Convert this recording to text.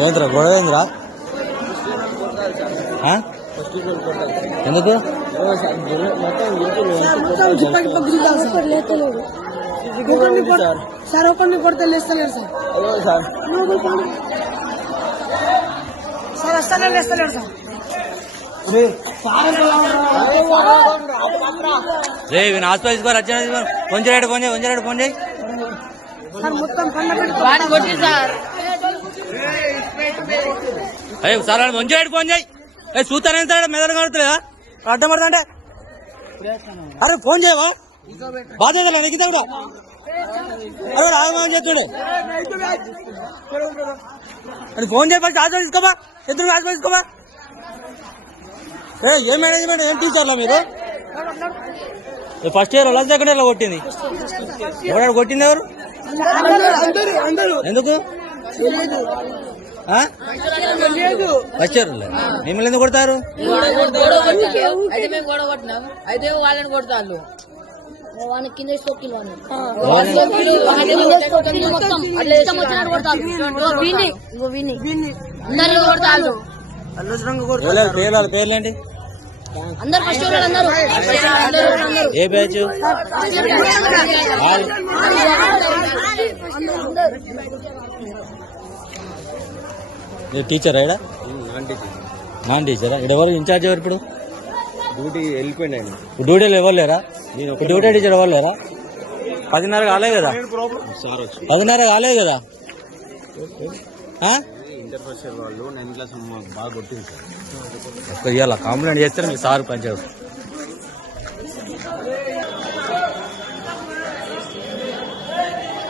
ఏంద్రా గొడవ ఏంద్రా? ఎందుకు సార్ ఒకరిని కొడితే లేస్తలేడు సార్. సార్ అస్సలే లేస్తలేడు సార్. రే వీని హాస్పిటల్ తీసుకోరు వచ్చి కొంచెం ఫోన్ చేయి ఫోన్ చేయి సార్. మొత్తం అయ్యో సార్ కొంచెం ఫోన్ చేయి. చూస్తానే సార్ మెదడు కడుతులేదా అడ్డం పడుతుంటే? అరే ఫోన్ చేయవా? బాధ్యత నెగ్గితే కూడా అరే రాగమని చెప్తుండే. అది ఫోన్ చేయి ఫస్ట్ హాస్పిటల్ తీసుకోబా. ఇద్దరు హాస్పిటల్ తీసుకోబా. ఏ మేనేజ్మెంట్ ఏం టీచర్లా మీరు? ఫస్ట్ ఇయర్ వాళ్ళ సెకండ్ ఇయర్ కొట్టింది ఎవరు కొట్టింది? ఎవరు? ఎందుకు ఫస్ట్ ఇయర్ మిమ్మల్ని ఎందుకు కొడతారు? అయితే వాళ్ళని కొడతారు. కింద పేర్లేంటి? అందరు ఫస్ట్ అందరూ ఏ బ్యాచ్? టీచర్ ఇక్కడ నాన్ టీచరా? ఇక్కడ ఎవరు ఇన్ఛార్జ్? ఎవరు ఇప్పుడు డ్యూటీ వెళ్ళిపోయినా? డ్యూటీలో ఎవరు లేరా? డ్యూటీ టీచర్ ఎవరు లేరా? 10:30 కాలేదు కదా? 10:30 కాలేదు కదా? ఇంటర్ ఫస్ట్ ఇయర్ వాళ్ళు 9th క్లాస్ బాగా కొట్టింది సార్. ఇవాళ కంప్లైంట్ చేస్తే మీకు సార్ పనిచేస్తారు.